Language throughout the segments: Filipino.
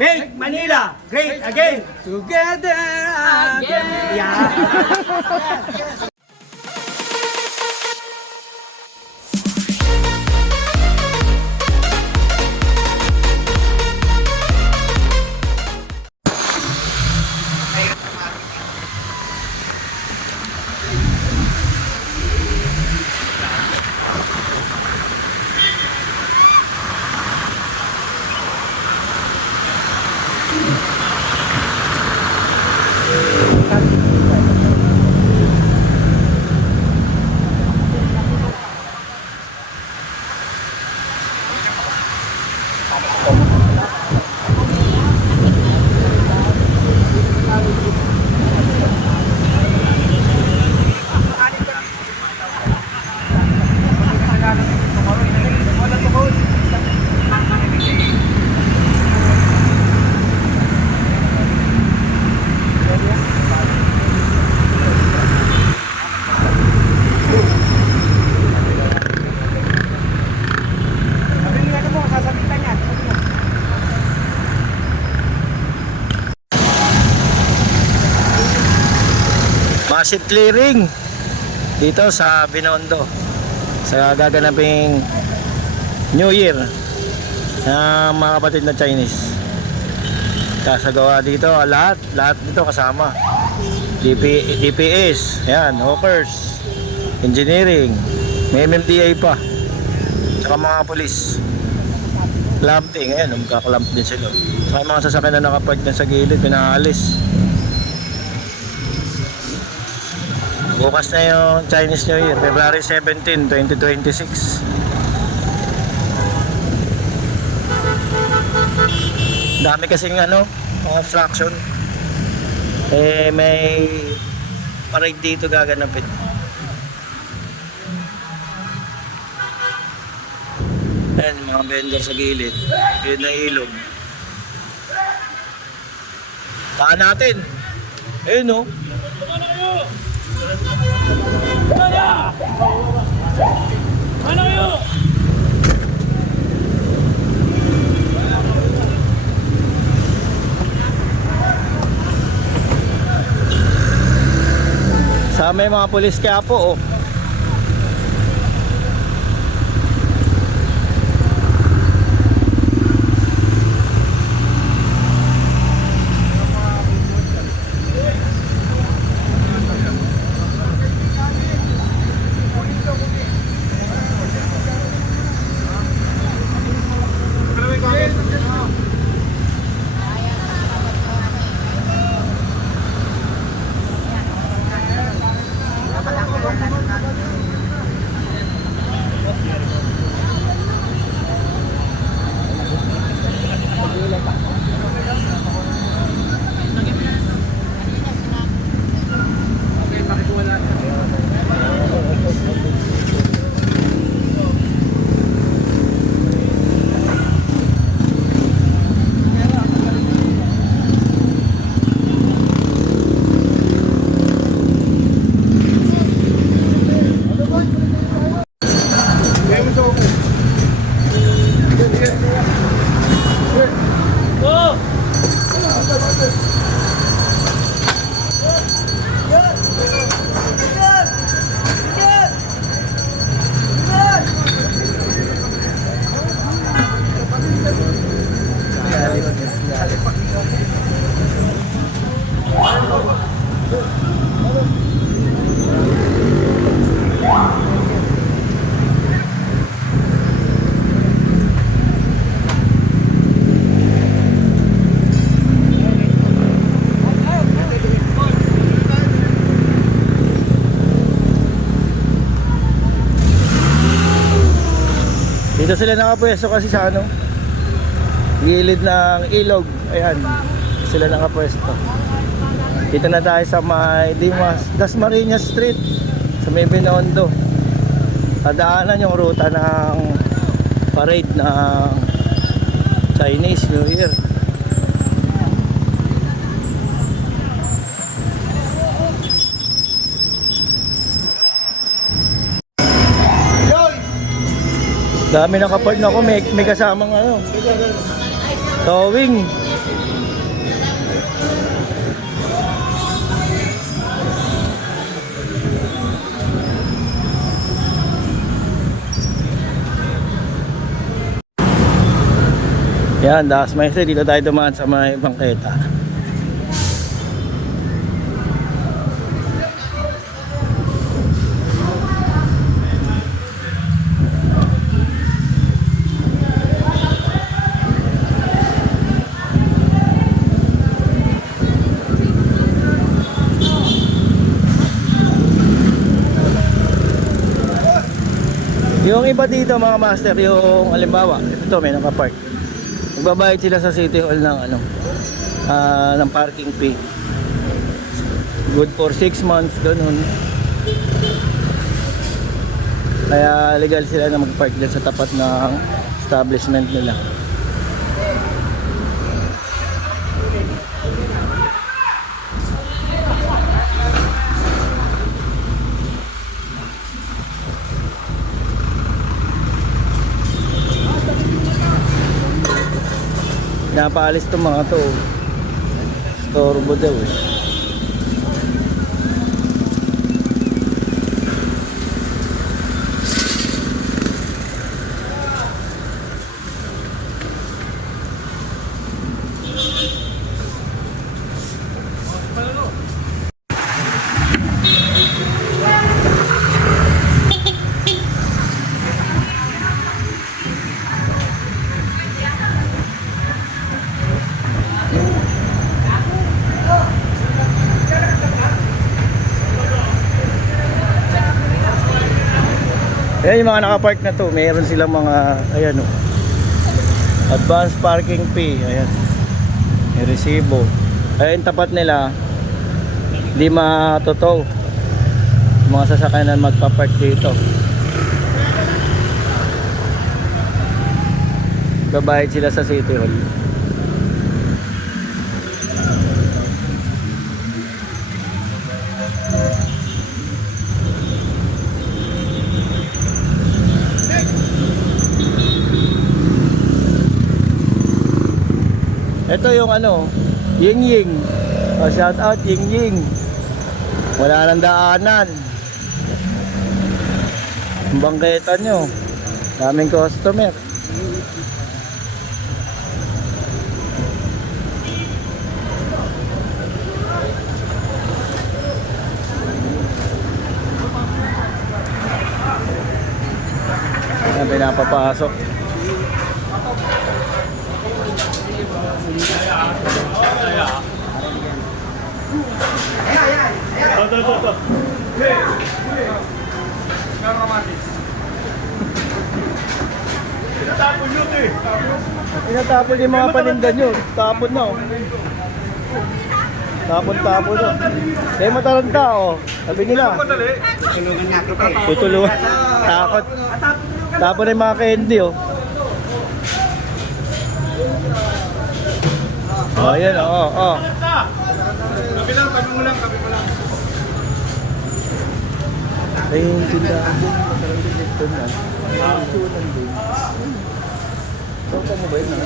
Make Manila great again. Together again. Yeah. Massive clearing dito sa Binondo sa gaganaping New Year ng mga kapatid na Chinese. Kasagawa dito lahat dito kasama. DPS, yan, hawkers, engineering, may MMDA pa, saka mga polis. Clamping, ayan, magka-clamp din sila. Saka mga sasakyan na nakapark din sa gilid, pinaalis. Bukas na yung Chinese New Year, February 17, 2026. Dami kasing mga obstruction. May parade dito gaganapin. Ayan, mga vendor sa gilid. Yun na ilog. Taan natin. Ayun o. Ano yun? Sa may mga pulis kaya po dito sila nakapwesto kasi sa gilid ng ilog. Ayan, sila nakapwesto. Dito na tayo sa may Dasmariñas Street sa may Binondo. Tadaanan yung ruta ng parade ng Chinese New Year. Dami nakapark na ako, may kasamang towing. Ayan, Das Maestro, dito tayo dumaan sa may bangketa. Yung iba dito mga master, yung halimbawa, ito may nakapark. Magbabayad sila sa City Hall ng ng parking fee. Good for 6 months ganun. Kaya legal sila na magpark dyan sa tapat ng establishment nila. Napaalis itong mga to. Storbo daw eh. Ayan yung mga nakapark na to, mayroon silang mga, ayan o, advance parking fee, ayan, may resibo. Ayan tapat nila, di matotow mga sasakyan na magpapark dito. Babayad sila sa City Hall. Ito yung Ying Ying. Shout out Ying Ying. Wala nang daanan. Ang bangketa nyo. Daming customer. Ayan, pinapapasok. Tinatapon yung mga paninda nyo. Tapon na. Tapon na. Kaya mataranta sabi nila. Tutulungan. Takot. Tapon na yung mga candy ayan Kapi lang, kapi mo lang. ay yung tindahan din. Ito na. Sunan din. Sopa mo ba yun?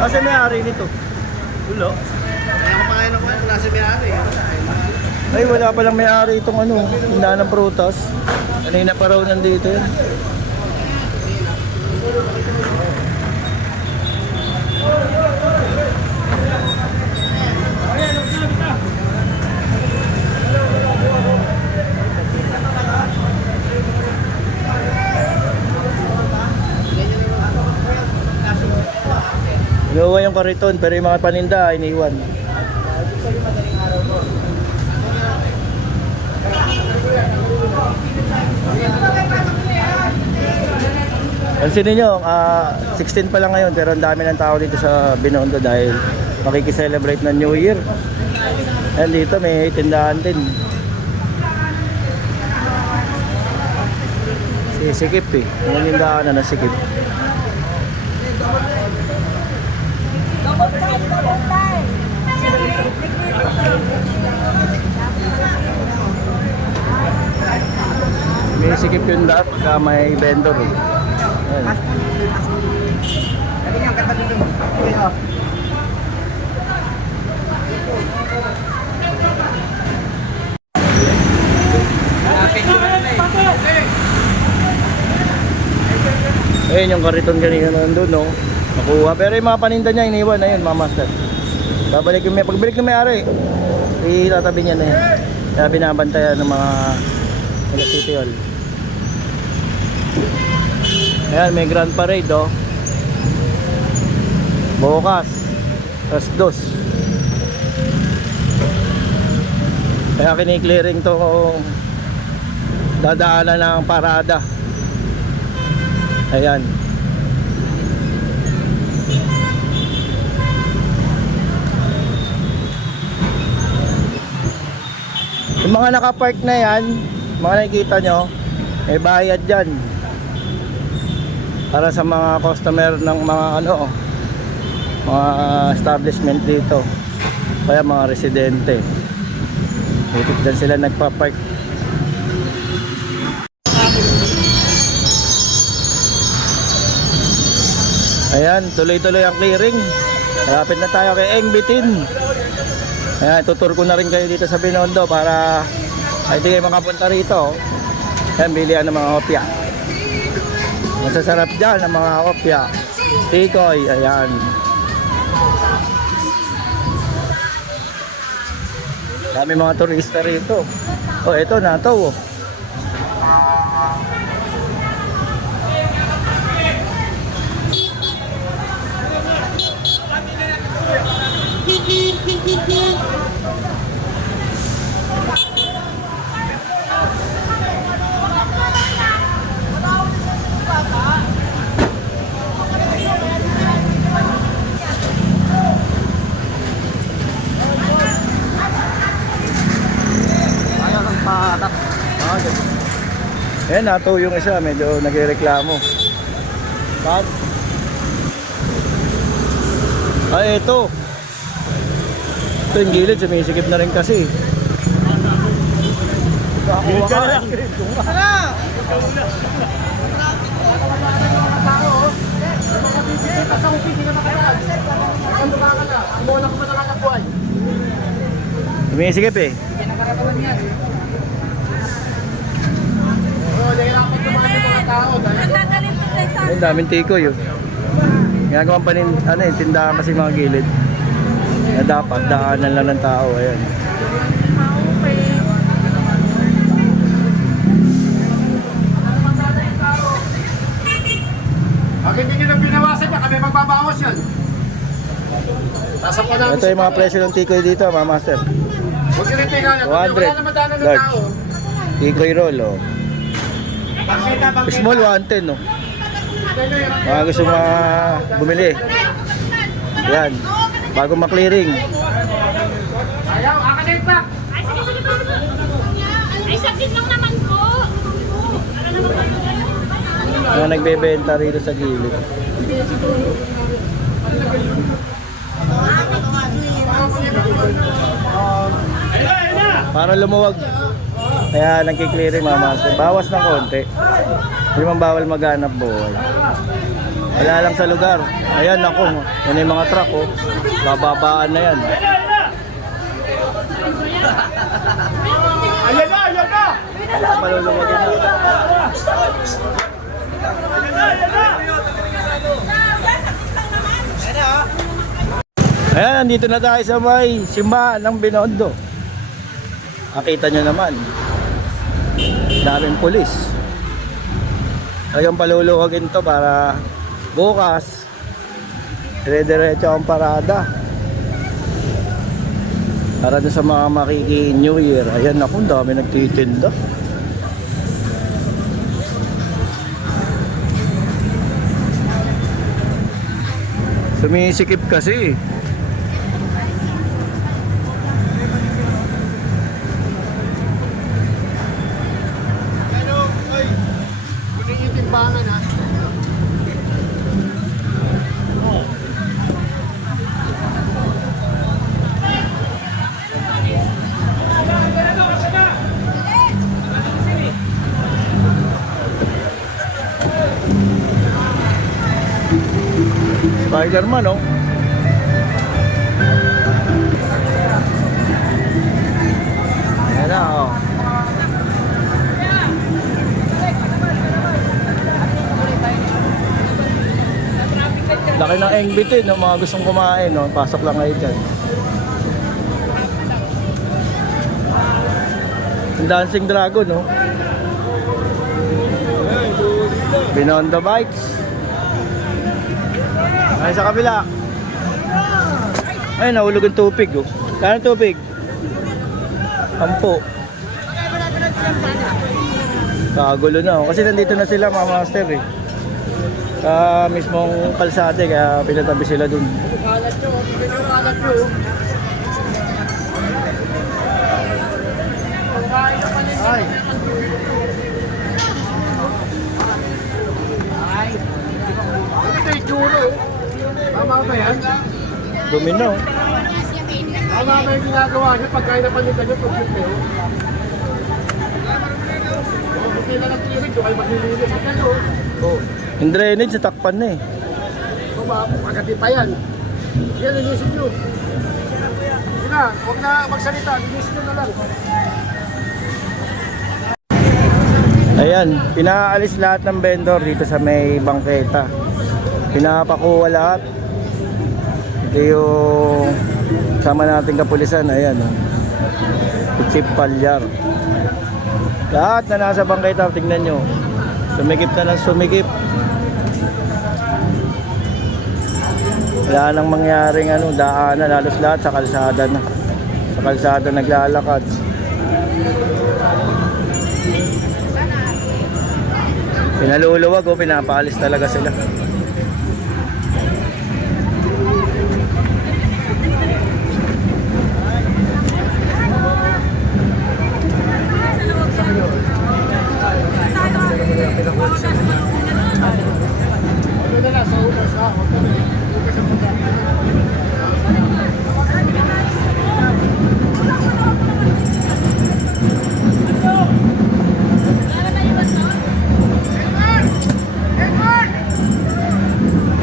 Kasi may-ari nito. Ulo. Kaya ko pa ngayon ako, wala si may-ari. Ay, wala palang may-ari itong tindahan ng prutas. Kanina pa raw nandito yan. Gawa yung kariton pero yung mga paninda iniwan. Pansin niyo, 16 pa lang ngayon pero ang dami ng tao dito sa Binondo dahil makikiselebrate ng New Year. And dito may tindahan din. Sikip eh. Yung tindahan na nasikip. May sikip yung daan pagka may vendor eh. Ayan. Ayun yung kariton kanina nandun, no? Nakuha. Pero yung mga paninda niya, iniwan na yun, mga master. Pagbalik yung may-ari, itatabi niya na yun. Kaya binabantayan ng mga City Hall. Ayan, may Grand Parade, oh. Bukas. Alas 2. Kaya kiniklearing to dadaanan ng parada. Ayan. Yung mga nakapark na yan, mga nakikita nyo, may bayad dyan para sa mga customer ng mga mga establishment dito, kaya mga residente dito dyan sila nagpa-park. Ayan, tuloy-tuloy ang clearing. Malapit na tayo kay Eng Bitin. Ayan, tutur ko na rin kayo dito sa Binondo para ay di kayo makapunta rito. Ayan, bilihan ng mga opya. Masasarap dyan ang mga opya. Tikoy, ayan. Dami mga turista rito. Oh, eto na to. Ayan, nato yung isa, medyo nagreklamo. Bakit? Ay, ito. Ito yung gilid, sumisikip na rin kasi. Kakuha ka lang. Tara! Sumisikip eh. Ang daming tikoy yun. Ginagawang tindahan kasi mga gilid na dapat daanan lang ng tao. Ayan. Bakit hindi nyo binawasan niya? Kami magbabawas yan. Ito yung mga presyo ng tikoy dito, mga master. Huwag nyo rin tingnan. 100. Wala naman daanan ng tao. Tikoy roll, oh. Small 110, no? Mga gusto bumili. Yan. Bago ma-clearing. Ayaw, akalit pa. Ay, sige pa. Ay, sakit lang naman po. Mga nagbebenta rito sa gilid. Para lumuwag. Kaya nagki-clearing, mga master. Bawas ng konti. Hindi man bawal maghanap buhay. Wala lang sa lugar. Ayan ako. Yan yung mga truck, oh. Bababaan na yan. Ayan na, ayan na. Malulumagin na. Ayan, nandito na tayo sa may simbahan ng Binondo. Nakita nyo naman, daming pulis. Ayun, paluluwagin to para bukas dire-diretso ang parada para doon sa mga makiki New Year. Ayan ako, dami nagtitinda. Sumisikip kasi. Spider-Man, oh. Ayan na, oh. Laki ng engbitin, no? Mga gustong kumain, no? Pasok lang kayo dyan. Yung Dancing Dragon, no? Beyond the Bites. Ay, sa kabila. Ay, nahulog ang tubig, oh. Kano tubig? 10. Kagulo na, oh. Kasi nandito na sila, mga master, eh. Sa mismong kalsate, kaya pinatabi sila dun. Ay. Tama ba yan? Domino. Tama ba yung ginagawa niyo? Pagkain na paninda niyo, pag-shoot niyo. Buti na lang tirig, doon kayo maglilinis. Oo. Yung drainage, takpan na, eh. So, magati pa yan. Yan, linisin nyo. Sige na, huwag na magsalita. Linisin nyo na lang. Ayan, pinaalis lahat ng vendor dito sa may bangketa. Pinapakuha lahat. Ito yung sama nating kapulisan. Ayan, oh. Chief Palyar. Lahat na nasa bangketa, tingnan nyo. Sumigip na ng sumigip. Wala nang mangyaring daanan, halos lahat sa kalsada na. Sa kalsada naglalakad. Pinaluluwag, oh, pinapaalis talaga sila.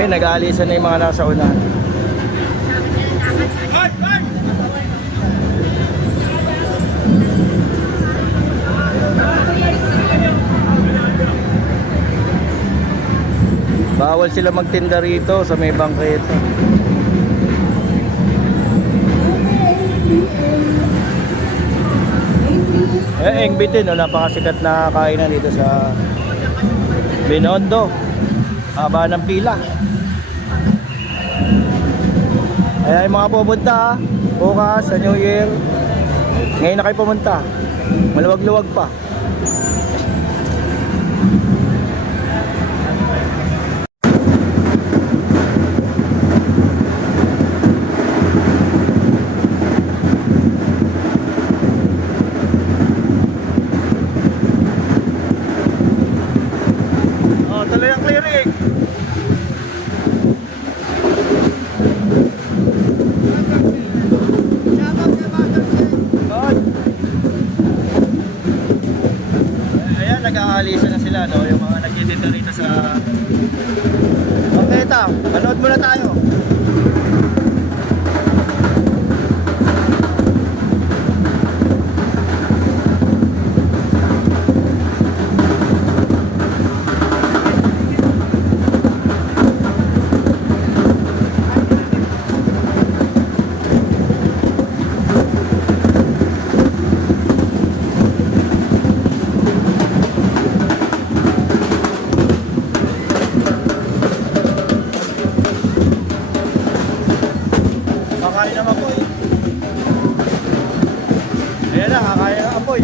Ay, nag-aalisan na yung mga nasa unahan. Bawal sila magtinda rito sa may bangketa. Engbitin, no? Napakasikat na kainan dito sa Binondo. Haba ng pila. Ayan yung mga pupunta, bukas sa New Year. Ngayon na kayo pumunta. Maluwag-luwag pa. Oh, tuloy ang clearing. Ayan, nag-aalisan na sila, no? Yung mga nagtitinda rito sa bangketa. Manood muna tayo. Kakain ng apoy. Ayan na, kakain ng apoy.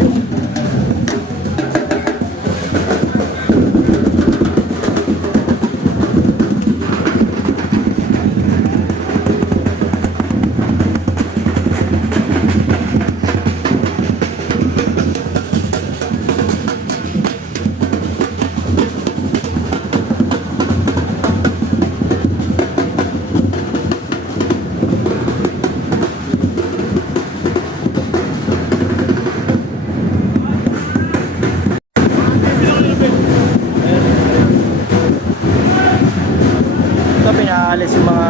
Ito, pinaalis yung mga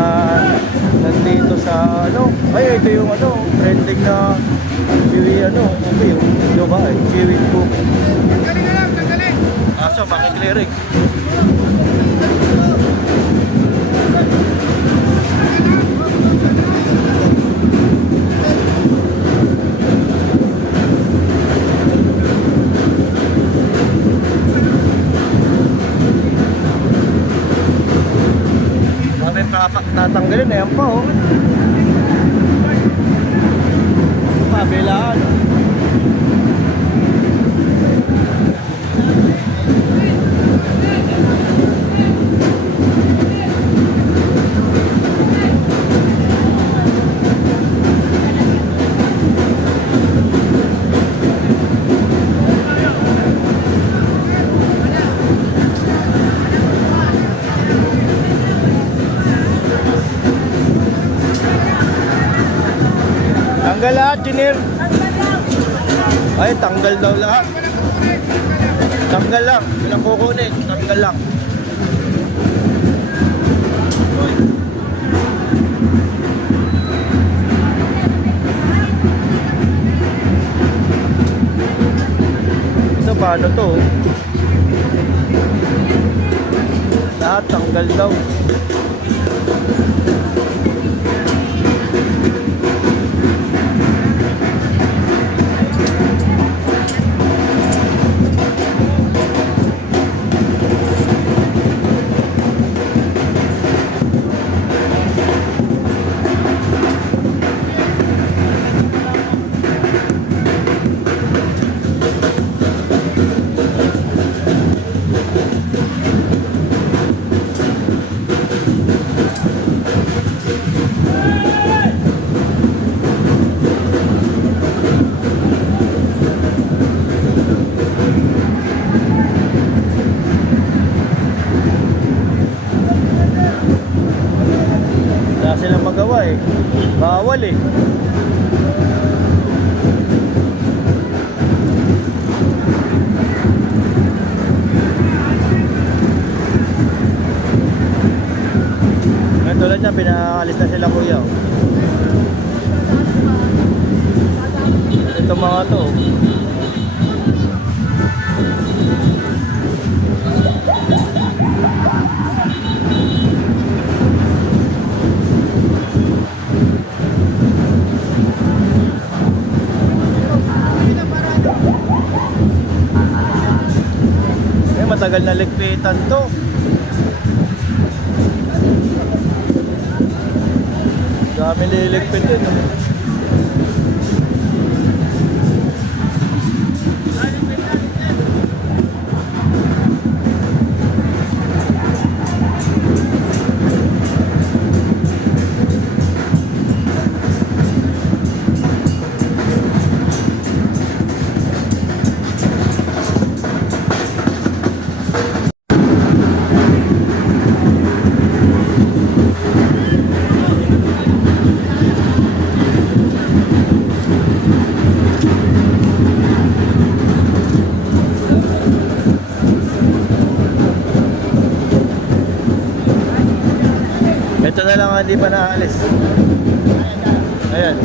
ito yung ano, trending na chewy ano, okay yung yoba eh, chewy cookie. Tanggalin na lang, tanggalin. Kaso, makiklirik. Kami tatanggalin, ayan pa oh. Kabilaan. Tanggal lahat, Junior. Ay, tanggal daw lahat. Tanggal lang. Walang kukunin. Tanggal lang. Ito, paano to? Lahat tanggal daw. Wala silang magawa eh. Bawal eh. Ngayon tulad niya, pinaalis na sila kuya. Oh. Ito mga to. Matagal na ligpitan to. Dami liligpit din. Ito na lang ang hindi pa naalis. Ayan.